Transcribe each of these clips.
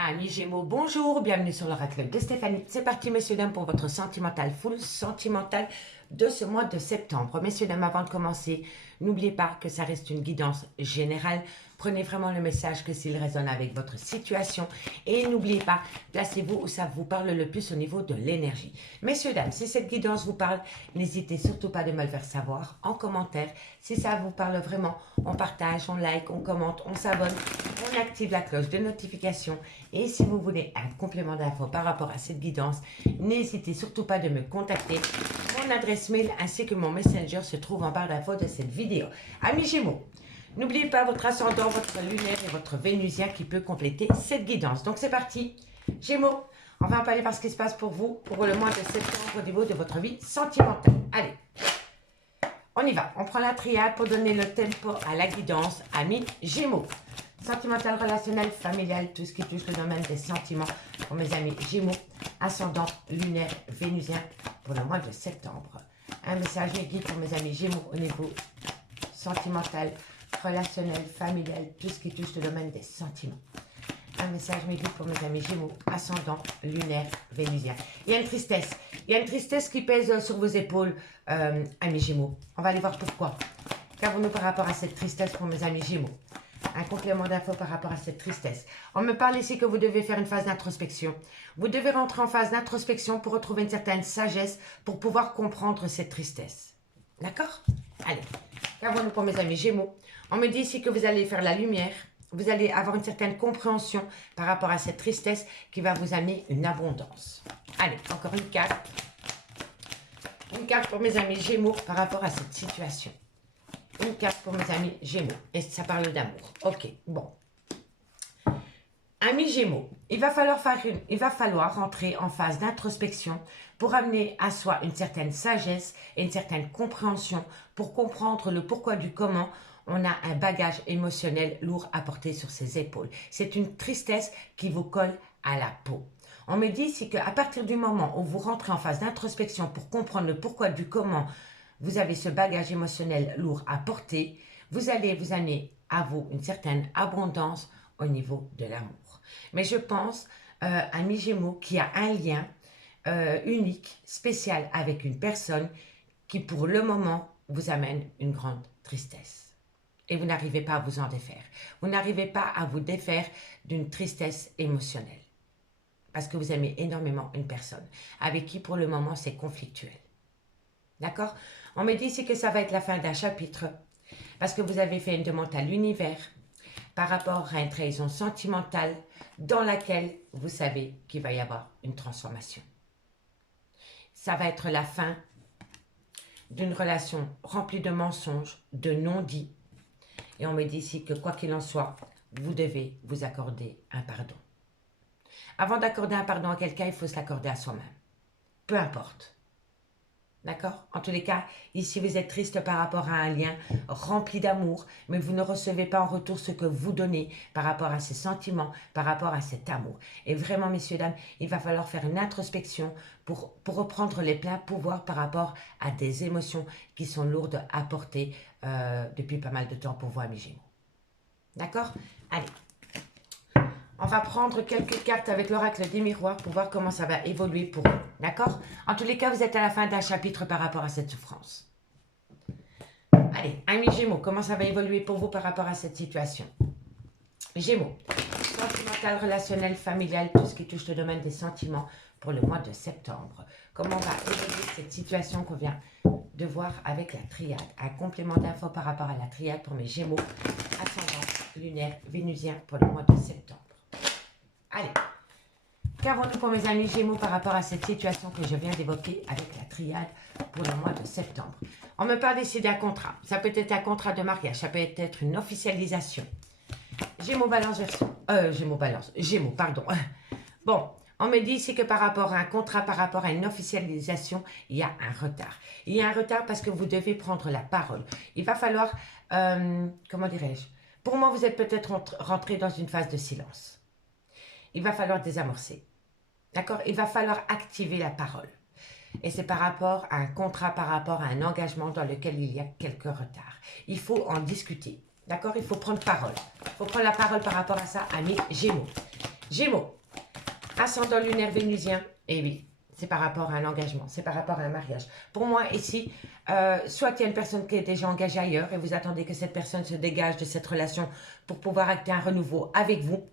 Amis Gémeaux, bonjour, bienvenue sur l'oracle de Stéphanie. C'est parti, messieurs, dames, pour votre sentimental, full sentimental de ce mois de septembre. Messieurs, dames, avant de commencer, n'oubliez pas que ça reste une guidance générale. Prenez vraiment le message que s'il résonne avec votre situation. Et n'oubliez pas, placez-vous où ça vous parle le plus au niveau de l'énergie. Messieurs, dames, si cette guidance vous parle, n'hésitez surtout pas de me le faire savoir en commentaire. Si ça vous parle vraiment, on partage, on like, on commente, on s'abonne, on active la cloche de notification. Et si vous voulez un complément d'info par rapport à cette guidance, n'hésitez surtout pas de me contacter. Mon adresse mail ainsi que mon messenger se trouvent en barre d'infos de cette vidéo. Amis Gémeaux, n'oubliez pas votre ascendant, votre lunaire et votre vénusien qui peut compléter cette guidance. Donc c'est parti. Gémeaux, on va en parler par ce qui se passe pour vous pour le mois de septembre au niveau de votre vie sentimentale. Allez, on y va. On prend la triade pour donner le tempo à la guidance. Amis Gémeaux. Sentimental, relationnel, familial, tout ce qui touche le domaine des sentiments pour mes amis Gémeaux, ascendant, lunaire, vénusien pour le mois de septembre. Un message guide pour mes amis Gémeaux au niveau sentimental, relationnel, familial, tout ce qui touche le domaine des sentiments. Un message guide pour mes amis Gémeaux, ascendant, lunaire, vénusien. Il y a une tristesse qui pèse sur vos épaules, amis Gémeaux. On va aller voir pourquoi. Qu'avons-nous par rapport à cette tristesse pour mes amis Gémeaux? Un complément d'info par rapport à cette tristesse. On me parle ici que vous devez faire une phase d'introspection. Vous devez rentrer en phase d'introspection pour retrouver une certaine sagesse pour pouvoir comprendre cette tristesse. D'accord? Allez, qu'avons-nous pour mes amis Gémeaux? On me dit ici que vous allez faire la lumière. Vous allez avoir une certaine compréhension par rapport à cette tristesse qui va vous amener une abondance. Allez, encore une carte. Une carte pour mes amis Gémeaux par rapport à cette situation. Une carte pour mes amis Gémeaux. Et ça parle d'amour. Ok, bon. Amis Gémeaux, il va falloir rentrer en phase d'introspection pour amener à soi une certaine sagesse et une certaine compréhension pour comprendre le pourquoi du comment on a un bagage émotionnel lourd à porter sur ses épaules. C'est une tristesse qui vous colle à la peau. On me dit ici qu'à partir du moment où vous rentrez en phase d'introspection pour comprendre le pourquoi du comment vous avez ce bagage émotionnel lourd à porter, vous allez vous amener à vous une certaine abondance au niveau de l'amour. Mais je pense, amis Gémeaux, qu'il y a un lien unique, spécial avec une personne qui pour le moment vous amène une grande tristesse. Et vous n'arrivez pas à vous en défaire. Vous n'arrivez pas à vous défaire d'une tristesse émotionnelle. Parce que vous aimez énormément une personne avec qui pour le moment c'est conflictuel. D'accord? On me dit ici que ça va être la fin d'un chapitre parce que vous avez fait une demande à l'univers par rapport à une trahison sentimentale dans laquelle vous savez qu'il va y avoir une transformation. Ça va être la fin d'une relation remplie de mensonges, de non-dits. Et on me dit ici que quoi qu'il en soit, vous devez vous accorder un pardon. Avant d'accorder un pardon à quelqu'un, il faut se l'accorder à soi-même. Peu importe. D'accord? En tous les cas, ici vous êtes triste par rapport à un lien rempli d'amour, mais vous ne recevez pas en retour ce que vous donnez par rapport à ces sentiments, par rapport à cet amour. Et vraiment, messieurs, dames, il va falloir faire une introspection pour reprendre les pleins pouvoirs par rapport à des émotions qui sont lourdes à porter depuis pas mal de temps pour vous, amis Gémeaux. D'accord? Allez. On va prendre quelques cartes avec l'oracle des miroirs pour voir comment ça va évoluer pour vous. D'accord? En tous les cas, vous êtes à la fin d'un chapitre par rapport à cette souffrance. Allez, amis Gémeaux, comment ça va évoluer pour vous par rapport à cette situation? Gémeaux, sentimental, relationnel, familial, tout ce qui touche le domaine des sentiments pour le mois de septembre. Comment va évoluer cette situation qu'on vient de voir avec la triade? Un complément d'info par rapport à la triade pour mes Gémeaux, ascendant, lunaire, vénusien pour le mois de septembre. Allez, qu'avons-nous pour mes amis Gémeaux par rapport à cette situation que je viens d'évoquer avec la triade pour le mois de septembre? On me parle ici d'un contrat. Ça peut être un contrat de mariage, ça peut être une officialisation. Gémeaux, balance, version. Gémeaux, pardon. Bon, on me dit ici que par rapport à un contrat, par rapport à une officialisation, il y a un retard. Il y a un retard parce que vous devez prendre la parole. Il va falloir, comment dirais-je? Pour moi, vous êtes peut-être rentré dans une phase de silence. Il va falloir désamorcer. D'accord? Il va falloir activer la parole. Et c'est par rapport à un contrat, par rapport à un engagement dans lequel il y a quelques retards. Il faut en discuter. D'accord? Il faut prendre parole. Il faut prendre la parole par rapport à ça, amis Gémeaux. Gémeaux, ascendant lunaire vénusien, et oui, c'est par rapport à un engagement, c'est par rapport à un mariage. Pour moi, ici, soit il y a une personne qui est déjà engagée ailleurs et vous attendez que cette personne se dégage de cette relation pour pouvoir acter un renouveau avec vous,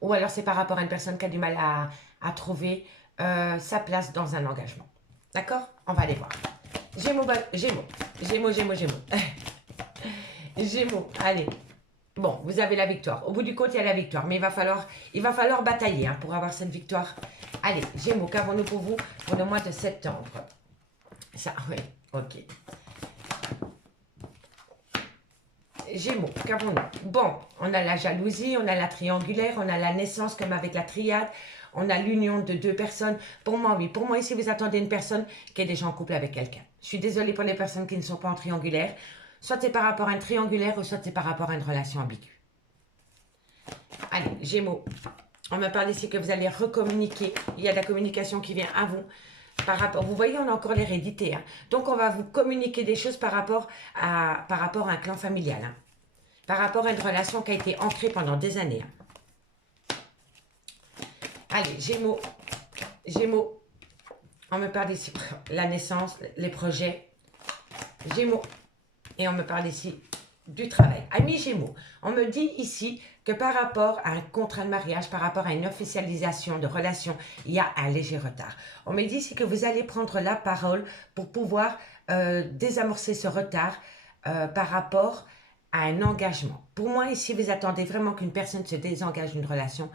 ou alors c'est par rapport à une personne qui a du mal à trouver sa place dans un engagement. D'accord? On va aller voir. Gémeaux, Gémeaux, Gémeaux, Gémeaux, Gémeaux. Gémeaux, allez. Bon, vous avez la victoire. Au bout du compte, il y a la victoire. Mais il va falloir batailler hein, pour avoir cette victoire. Allez, Gémeaux, qu'avons-nous pour vous pour le mois de septembre? Ça, oui, ok. Gémeaux, qu'avons-nous? Bon, on a la jalousie, on a la triangulaire, on a la naissance comme avec la triade, on a l'union de deux personnes. Pour moi, oui. Pour moi, ici, vous attendez une personne qui est déjà en couple avec quelqu'un. Je suis désolée pour les personnes qui ne sont pas en triangulaire. Soit c'est par rapport à un triangulaire, ou soit c'est par rapport à une relation ambiguë. Allez, Gémeaux. On me parle ici que vous allez recommuniquer. Il y a de la communication qui vient à vous. Par rapport, vous voyez, on a encore l'hérédité. Hein. Donc, on va vous communiquer des choses par rapport à un clan familial. Hein. Par rapport à une relation qui a été ancrée pendant des années. Hein. Allez, Gémeaux. Gémeaux. On me parle ici la naissance, les projets. Gémeaux. Et on me parle ici du travail. Amis Gémeaux, on me dit ici que par rapport à un contrat de mariage, par rapport à une officialisation de relation, il y a un léger retard. On me dit ici que vous allez prendre la parole pour pouvoir désamorcer ce retard par rapport à un engagement. Pour moi, ici, vous attendez vraiment qu'une personne se désengage d'une relation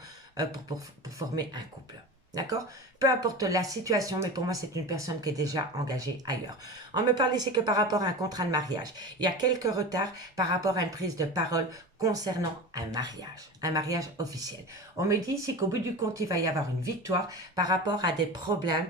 pour former un couple. D'accord? Peu importe la situation, mais pour moi, c'est une personne qui est déjà engagée ailleurs. On me parle ici que par rapport à un contrat de mariage, il y a quelques retards par rapport à une prise de parole concernant un mariage officiel. On me dit ici qu'au bout du compte, il va y avoir une victoire par rapport à des problèmes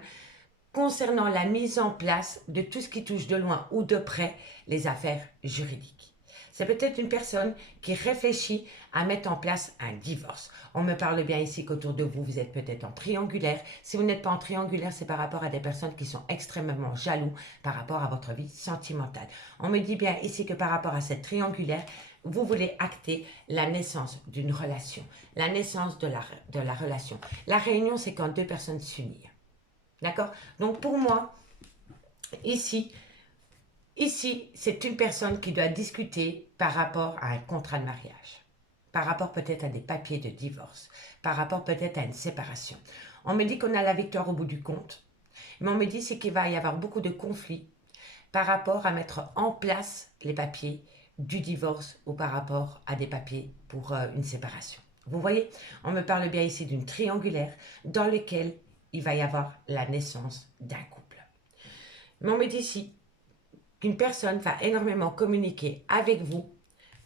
concernant la mise en place de tout ce qui touche de loin ou de près les affaires juridiques. C'est peut-être une personne qui réfléchit à mettre en place un divorce. On me parle bien ici qu'autour de vous, vous êtes peut-être en triangulaire. Si vous n'êtes pas en triangulaire, c'est par rapport à des personnes qui sont extrêmement jaloux par rapport à votre vie sentimentale. On me dit bien ici que par rapport à cette triangulaire, vous voulez acter la naissance d'une relation, la naissance de la relation. La réunion, c'est quand deux personnes s'unissent. D'accord? Donc pour moi, ici, c'est une personne qui doit discuter par rapport à un contrat de mariage, par rapport peut-être à des papiers de divorce, par rapport peut-être à une séparation. On me dit qu'on a la victoire au bout du compte, mais on me dit c'est qu'il va y avoir beaucoup de conflits par rapport à mettre en place les papiers du divorce ou par rapport à des papiers pour une séparation. Vous voyez, on me parle bien ici d'une triangulaire dans laquelle il va y avoir la naissance d'un couple. Mais on me dit ici qu'une personne va énormément communiquer avec vous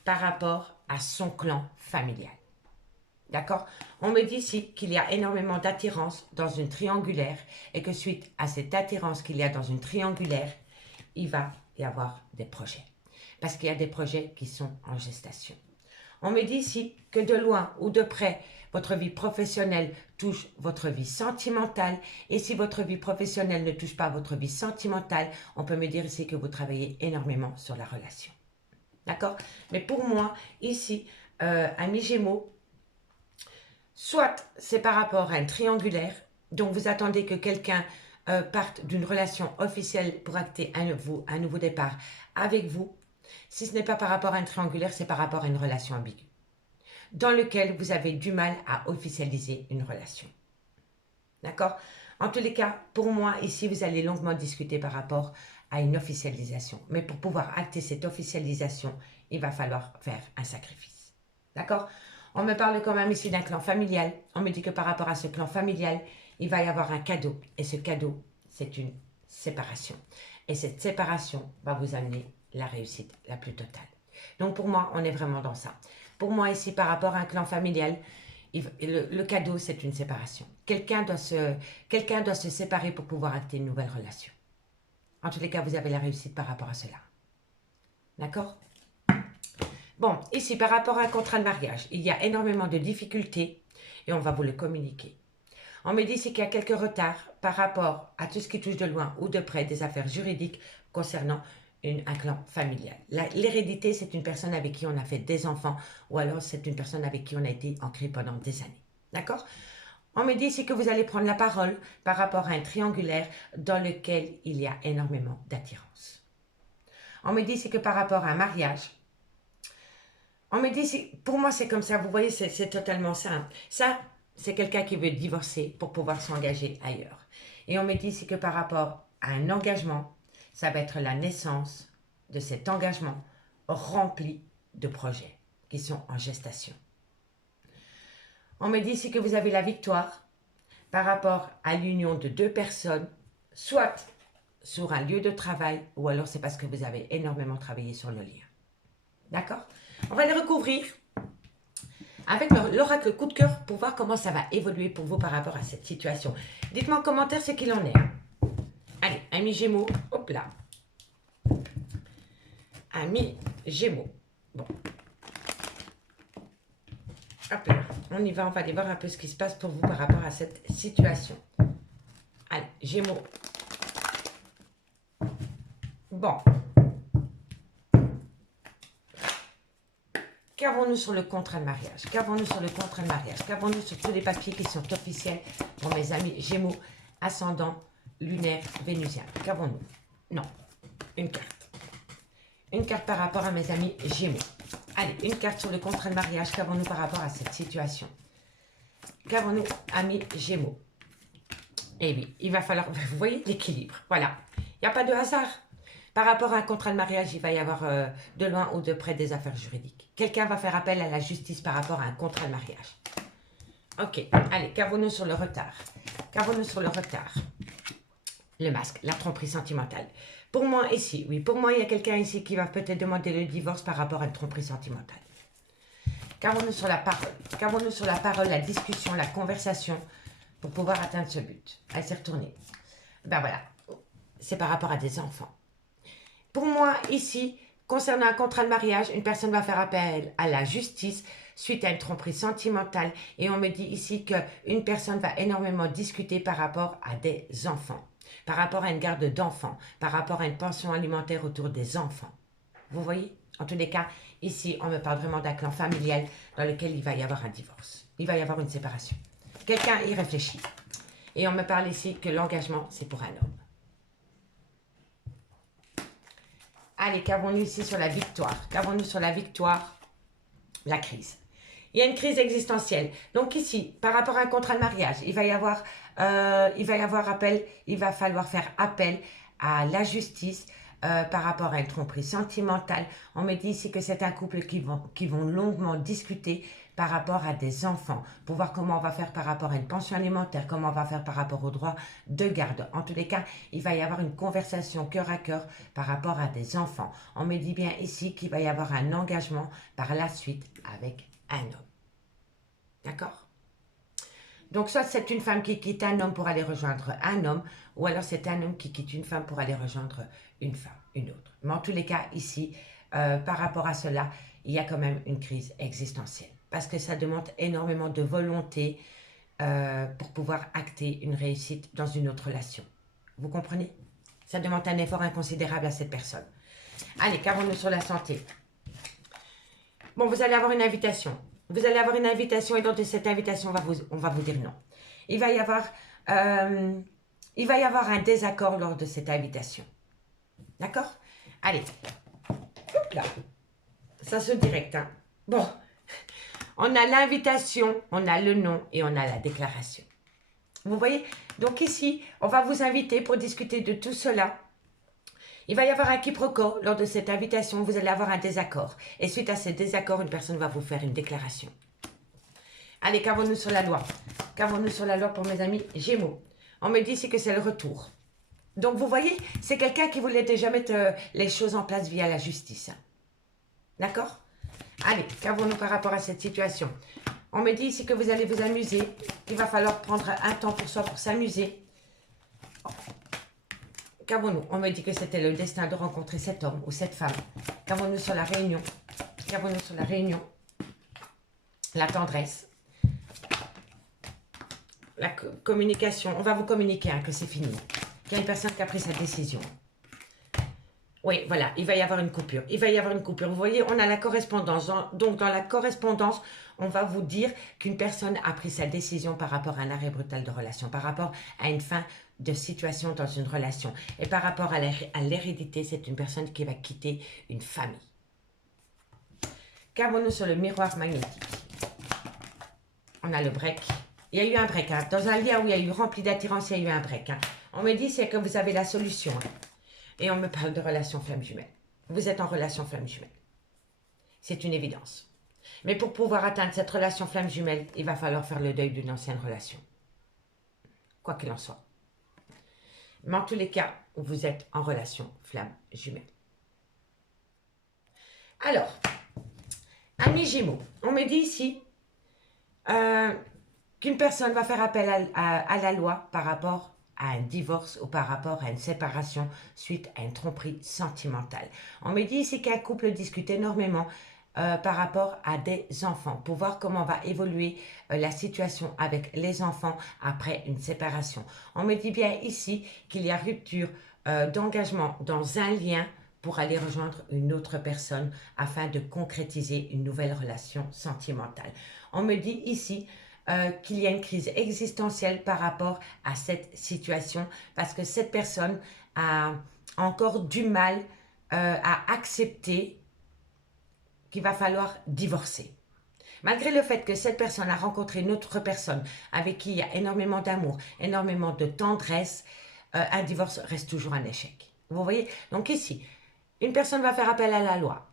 par rapport à son clan familial. D'accord? On me dit ici qu'il y a énormément d'attirance dans une triangulaire et que suite à cette attirance qu'il y a dans une triangulaire, il va y avoir des projets. Parce qu'il y a des projets qui sont en gestation. On me dit ici que de loin ou de près, votre vie professionnelle touche votre vie sentimentale. Et si votre vie professionnelle ne touche pas votre vie sentimentale, on peut me dire ici que vous travaillez énormément sur la relation. D'accord? Mais pour moi, ici, amis Gémeaux, soit c'est par rapport à un triangulaire, donc vous attendez que quelqu'un parte d'une relation officielle pour acter un nouveau départ avec vous. Si ce n'est pas par rapport à un triangulaire, c'est par rapport à une relation ambiguë, dans lequel vous avez du mal à officialiser une relation. D'accord? En tous les cas, pour moi, ici, vous allez longuement discuter par rapport à une officialisation. Mais pour pouvoir acter cette officialisation, il va falloir faire un sacrifice. D'accord? On me parle quand même ici d'un clan familial. On me dit que par rapport à ce clan familial, il va y avoir un cadeau. Et ce cadeau, c'est une séparation. Et cette séparation va vous amener la réussite la plus totale. Donc pour moi, on est vraiment dans ça. Pour moi, ici, par rapport à un clan familial, le cadeau, c'est une séparation. Quelqu'un doit se séparer pour pouvoir acter une nouvelle relation. En tous les cas, vous avez la réussite par rapport à cela. D'accord? Bon, ici, par rapport à un contrat de mariage, il y a énormément de difficultés et on va vous le communiquer. On me dit ici qu'il y a quelques retards par rapport à tout ce qui touche de loin ou de près des affaires juridiques concernant un clan familial. L'hérédité, c'est une personne avec qui on a fait des enfants ou alors c'est une personne avec qui on a été ancré pendant des années. D'accord? On me dit ici que vous allez prendre la parole par rapport à un triangulaire dans lequel il y a énormément d'attirance. On me dit ici que par rapport à un mariage, on me dit ici, pour moi c'est comme ça, vous voyez, c'est totalement simple. Ça, c'est quelqu'un qui veut divorcer pour pouvoir s'engager ailleurs. Et on me dit ici que par rapport à un engagement, ça va être la naissance de cet engagement rempli de projets qui sont en gestation. On me dit ici que vous avez la victoire par rapport à l'union de deux personnes, soit sur un lieu de travail, ou alors c'est parce que vous avez énormément travaillé sur le lien. D'accord? On va les recouvrir avec l'oracle coup de cœur pour voir comment ça va évoluer pour vous par rapport à cette situation. Dites-moi en commentaire ce qu'il en est. Allez, amis Gémeaux, hop là. Amis Gémeaux. Bon. Hop là, on y va, on va aller voir un peu ce qui se passe pour vous par rapport à cette situation. Allez, Gémeaux. Bon. Qu'avons-nous sur le contrat de mariage? Qu'avons-nous sur le contrat de mariage? Qu'avons-nous sur tous les papiers qui sont officiels pour mes amis Gémeaux, ascendant, lunaire, vénusien? Qu'avons-nous? Non, une carte. Une carte par rapport à mes amis Gémeaux. Allez, une carte sur le contrat de mariage. Qu'avons-nous par rapport à cette situation? Qu'avons-nous, amis Gémeaux? Eh oui, il va falloir, vous voyez, l'équilibre. Voilà, il n'y a pas de hasard. Par rapport à un contrat de mariage, il va y avoir de loin ou de près des affaires juridiques. Quelqu'un va faire appel à la justice par rapport à un contrat de mariage. Ok, allez, qu'avons-nous sur le retard? Qu'avons-nous sur le retard? Le masque, la tromperie sentimentale. Pour moi, ici, oui, pour moi, il y a quelqu'un ici qui va peut-être demander le divorce par rapport à une tromperie sentimentale. Qu'avons-nous sur la parole? Qu'avons-nous sur la parole, la discussion, la conversation pour pouvoir atteindre ce but? Elle s'est retournée. Ben voilà, c'est par rapport à des enfants. Pour moi, ici, concernant un contrat de mariage, une personne va faire appel à la justice suite à une tromperie sentimentale. Et on me dit ici qu'une personne va énormément discuter par rapport à des enfants, par rapport à une garde d'enfants, par rapport à une pension alimentaire autour des enfants. Vous voyez? En tous les cas, ici, on me parle vraiment d'un clan familial dans lequel il va y avoir un divorce. Il va y avoir une séparation. Quelqu'un y réfléchit. Et on me parle ici que l'engagement, c'est pour un homme. Allez, qu'avons-nous ici sur la victoire? Qu'avons-nous sur la victoire? La crise. Il y a une crise existentielle. Donc ici, par rapport à un contrat de mariage, il va y avoir appel, il va falloir faire appel à la justice par rapport à une tromperie sentimentale. On me dit ici que c'est un couple qui vont longuement discuter par rapport à des enfants, pour voir comment on va faire par rapport à une pension alimentaire, comment on va faire par rapport aux droits de garde. En tous les cas, il va y avoir une conversation cœur à cœur par rapport à des enfants. On me dit bien ici qu'il va y avoir un engagement par la suite avec un homme. D'accord? Donc, soit c'est une femme qui quitte un homme pour aller rejoindre un homme, ou alors c'est un homme qui quitte une femme pour aller rejoindre une femme, une autre. Mais en tous les cas, ici, par rapport à cela, il y a quand même une crise existentielle. Parce que ça demande énormément de volonté pour pouvoir acter une réussite dans une autre relation. Vous comprenez? Ça demande un effort inconsidérable à cette personne. Allez, qu'avons-nous sur la santé? Bon, vous allez avoir une invitation. Vous allez avoir une invitation et dans cette invitation, on va vous dire non. Il va y avoir un désaccord lors de cette invitation. D'accord? Allez. Hop là. Ça se direct, hein. Bon. On a l'invitation, on a le nom et on a la déclaration. Vous voyez? Donc ici, on va vous inviter pour discuter de tout cela. Il va y avoir un quiproquo lors de cette invitation. Vous allez avoir un désaccord. Et suite à ce désaccord, une personne va vous faire une déclaration. Allez, qu'avons-nous sur la loi? Qu'avons-nous sur la loi pour mes amis Gémeaux? On me dit ici que c'est le retour. Donc vous voyez, c'est quelqu'un qui voulait déjà mettre les choses en place via la justice. D'accord? Allez, qu'avons-nous par rapport à cette situation? On me dit ici que vous allez vous amuser. Il va falloir prendre un temps pour soi pour s'amuser. Qu'avons-nous? On me dit que c'était le destin de rencontrer cet homme ou cette femme. Qu'avons-nous sur la réunion? Qu'avons-nous sur la réunion? La tendresse. La communication. On va vous communiquer que c'est fini. Qu'il y a une personne qui a pris sa décision. Oui, voilà, il va y avoir une coupure. Il va y avoir une coupure. Vous voyez, on a la correspondance. Donc, dans la correspondance, on va vous dire qu'une personne a pris sa décision par rapport à un arrêt brutal de relation, par rapport à une fin de situation dans une relation. Et par rapport à l'hérédité, c'est une personne qui va quitter une famille. Qu'avons-nous sur le miroir magnétique? On a le break. Il y a eu un break. Hein. Dans un lien où il y a eu rempli d'attirance, il y a eu un break. Hein. On me dit c'est que vous avez la solution. Hein. Et on me parle de relation flamme jumelle. Vous êtes en relation flamme jumelle. C'est une évidence. Mais pour pouvoir atteindre cette relation flamme jumelle, il va falloir faire le deuil d'une ancienne relation. Quoi qu'il en soit. Mais en tous les cas, vous êtes en relation flamme jumelle. Alors, amis Gémeaux, on me dit ici qu'une personne va faire appel à la loi par rapport à un divorce ou par rapport à une séparation suite à une tromperie sentimentale. On me dit ici qu'un couple discute énormément par rapport à des enfants, pour voir comment va évoluer la situation avec les enfants après une séparation. On me dit bien ici qu'il y a rupture d'engagement dans un lien pour aller rejoindre une autre personne afin de concrétiser une nouvelle relation sentimentale. On me dit ici qu'il y a une crise existentielle par rapport à cette situation parce que cette personne a encore du mal à accepter qu'il va falloir divorcer. Malgré le fait que cette personne a rencontré une autre personne avec qui il y a énormément d'amour, énormément de tendresse, un divorce reste toujours un échec. Vous voyez? Donc ici, une personne va faire appel à la loi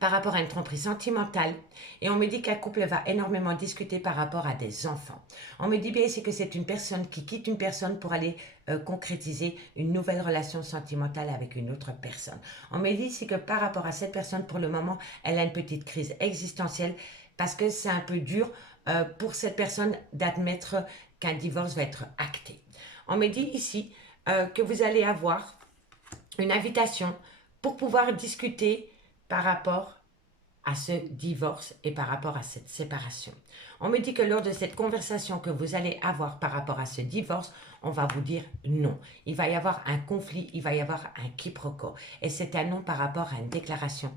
par rapport à une tromperie sentimentale et on me dit qu'un couple va énormément discuter par rapport à des enfants. On me dit bien ici que c'est une personne qui quitte une personne pour aller concrétiser une nouvelle relation sentimentale avec une autre personne. On me dit ici que par rapport à cette personne, pour le moment, elle a une petite crise existentielle parce que c'est un peu dur pour cette personne d'admettre qu'un divorce va être acté. On me dit ici que vous allez avoir une invitation pour pouvoir discuter par rapport à ce divorce et par rapport à cette séparation. On me dit que lors de cette conversation que vous allez avoir par rapport à ce divorce, on va vous dire non. Il va y avoir un conflit, il va y avoir un quiproquo. Et c'est un non par rapport à une déclaration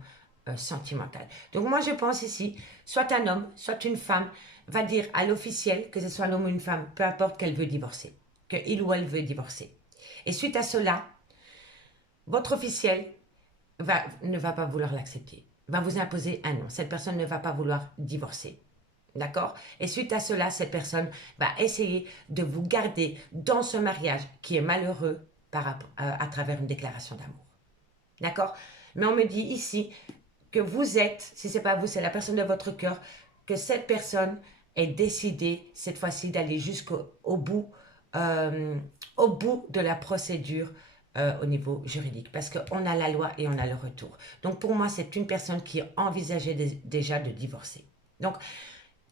sentimentale. Donc moi je pense ici, soit un homme, soit une femme va dire à l'officiel, que ce soit un homme ou une femme, peu importe qu'elle veut divorcer, qu'il ou elle veut divorcer. Et suite à cela, votre officiel ne va pas vouloir l'accepter, va vous imposer un non. Cette personne ne va pas vouloir divorcer. D'accord? Et suite à cela, cette personne va essayer de vous garder dans ce mariage qui est malheureux à travers une déclaration d'amour. D'accord? Mais on me dit ici que vous êtes, si ce n'est pas vous, c'est la personne de votre cœur, que cette personne est décidée cette fois-ci d'aller jusqu'au bout, au bout de la procédure au niveau juridique, parce qu'on a la loi et on a le retour. Donc pour moi, c'est une personne qui envisageait déjà de divorcer. Donc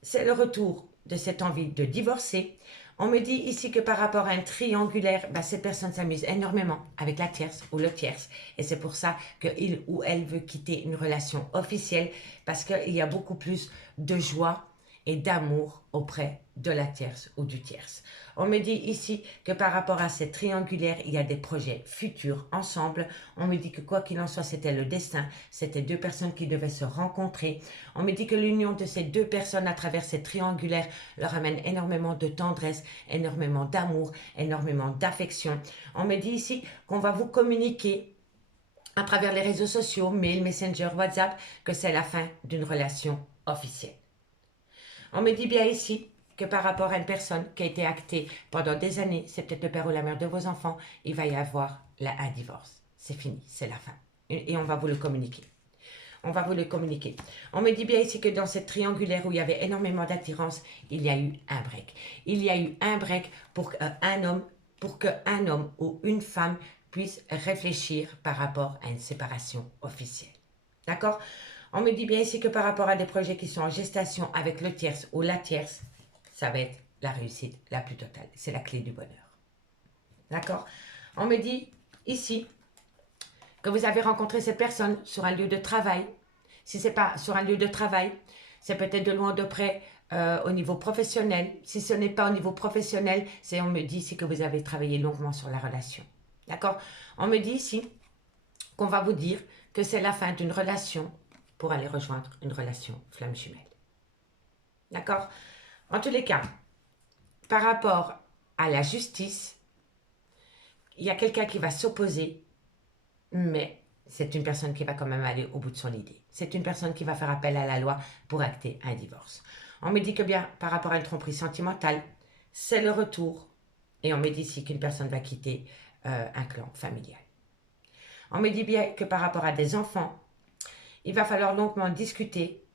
c'est le retour de cette envie de divorcer. On me dit ici que par rapport à un triangulaire, cette personne s'amuse énormément avec la tierce ou le tierce. Et c'est pour ça qu'il ou elle veut quitter une relation officielle, parce qu'il y a beaucoup plus de joie et d'amour auprès de la tierce ou du tierce. On me dit ici que par rapport à cette triangulaire, il y a des projets futurs ensemble. On me dit que quoi qu'il en soit, c'était le destin. C'était deux personnes qui devaient se rencontrer. On me dit que l'union de ces deux personnes à travers cette triangulaire leur amène énormément de tendresse, énormément d'amour, énormément d'affection. On me dit ici qu'on va vous communiquer à travers les réseaux sociaux, mail, messenger, WhatsApp, que c'est la fin d'une relation officielle. On me dit bien ici que par rapport à une personne qui a été actée pendant des années, c'est peut-être le père ou la mère de vos enfants, il va y avoir un divorce. C'est fini, c'est la fin. Et on va vous le communiquer. On va vous le communiquer. On me dit bien ici que dans cette triangulaire où il y avait énormément d'attirance, il y a eu un break. Il y a eu un break pour qu'un homme ou une femme puisse réfléchir par rapport à une séparation officielle. D'accord ? On me dit bien ici que par rapport à des projets qui sont en gestation avec le tierce ou la tierce, ça va être la réussite la plus totale. C'est la clé du bonheur. D'accord? On me dit ici que vous avez rencontré cette personne sur un lieu de travail. Si ce n'est pas sur un lieu de travail, c'est peut-être de loin ou de près au niveau professionnel. Si ce n'est pas au niveau professionnel, on me dit ici que vous avez travaillé longuement sur la relation. D'accord? On me dit ici qu'on va vous dire que c'est la fin d'une relation pour aller rejoindre une relation flamme jumelle. D'accord? En tous les cas, par rapport à la justice, il y a quelqu'un qui va s'opposer, mais c'est une personne qui va quand même aller au bout de son idée. C'est une personne qui va faire appel à la loi pour acter un divorce. On me dit que bien, par rapport à une tromperie sentimentale, c'est le retour. Et on me dit ici qu'une personne va quitter un clan familial. On me dit bien que par rapport à des enfants, il va falloir longuement discuter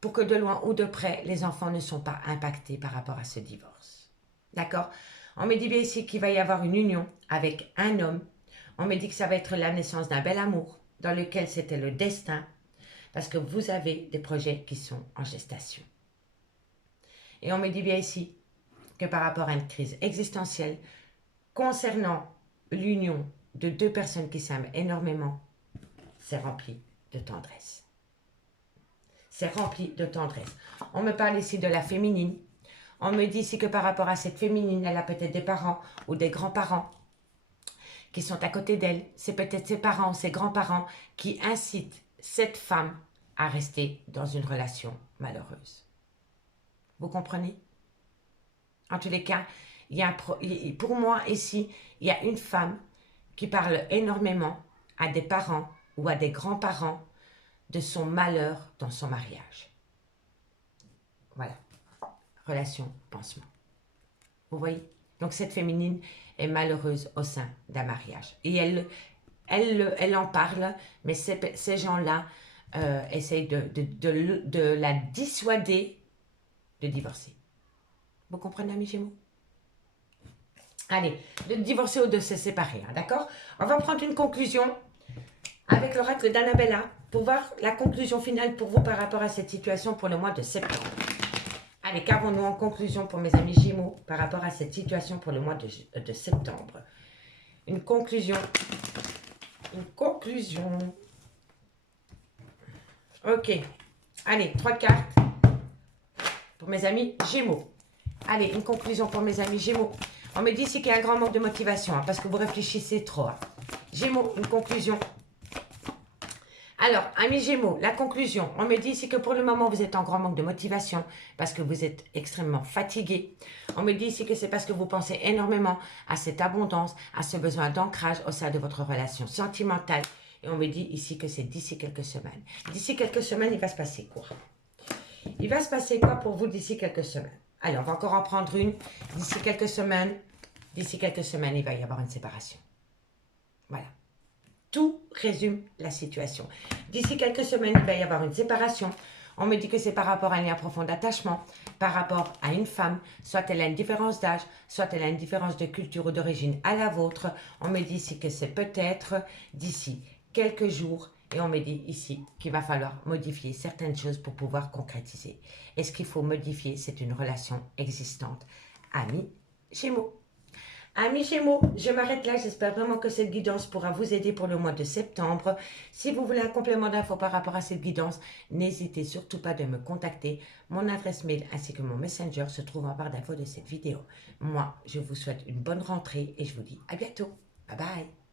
pour que de loin ou de près, les enfants ne sont pas impactés par rapport à ce divorce. D'accord? On me dit bien ici qu'il va y avoir une union avec un homme. On me dit que ça va être la naissance d'un bel amour dans lequel c'était le destin parce que vous avez des projets qui sont en gestation. Et on me dit bien ici que par rapport à une crise existentielle, concernant l'union de deux personnes qui s'aiment énormément, c'est rempli de tendresse. C'est rempli de tendresse. On me parle ici de la féminine. On me dit ici que par rapport à cette féminine, elle a peut-être des parents ou des grands-parents qui sont à côté d'elle. C'est peut-être ses parents, ses grands-parents qui incitent cette femme à rester dans une relation malheureuse. Vous comprenez? En tous les cas, pour moi ici, il y a une femme qui parle énormément à des parents ou à des grands-parents de son malheur dans son mariage. Voilà. Relation, pansement. Vous voyez? Donc cette féminine est malheureuse au sein d'un mariage. Et elle en parle, mais ces gens-là essayent de la dissuader de divorcer. Vous comprenez, amis Gémeaux? Allez, de divorcer ou de se séparer, hein, d'accord? On va prendre une conclusion avec l'oracle d'Annabella pour voir la conclusion finale pour vous par rapport à cette situation pour le mois de septembre. Allez, qu'avons-nous en conclusion pour mes amis Gémeaux par rapport à cette situation pour le mois de septembre? Une conclusion. Une conclusion. Ok. Allez, 3 cartes pour mes amis Gémeaux. Allez, une conclusion pour mes amis Gémeaux. On me dit ici qu'il y a un grand manque de motivation, hein, parce que vous réfléchissez trop. Hein. Gémeaux, une conclusion. Alors, amis Gémeaux, la conclusion. On me dit ici que pour le moment, vous êtes en grand manque de motivation parce que vous êtes extrêmement fatigué. On me dit ici que c'est parce que vous pensez énormément à cette abondance, à ce besoin d'ancrage au sein de votre relation sentimentale. Et on me dit ici que c'est d'ici quelques semaines. D'ici quelques semaines, il va se passer quoi? Il va se passer quoi pour vous d'ici quelques semaines? Allez, on va encore en prendre une. D'ici quelques semaines, il va y avoir une séparation. Voilà. Tout résume la situation. D'ici quelques semaines, il va y avoir une séparation. On me dit que c'est par rapport à un lien profond d'attachement, par rapport à une femme, soit elle a une différence d'âge, soit elle a une différence de culture ou d'origine à la vôtre. On me dit ici que c'est peut-être d'ici quelques jours. Et on me dit ici qu'il va falloir modifier certaines choses pour pouvoir concrétiser. Et ce qu'il faut modifier, c'est une relation existante. Amis Gémeaux. Amis Gémeaux, je m'arrête là. J'espère vraiment que cette guidance pourra vous aider pour le mois de septembre. Si vous voulez un complément d'infos par rapport à cette guidance, n'hésitez surtout pas de me contacter. Mon adresse mail ainsi que mon messenger se trouvent en barre d'infos de cette vidéo. Moi, je vous souhaite une bonne rentrée et je vous dis à bientôt. Bye bye.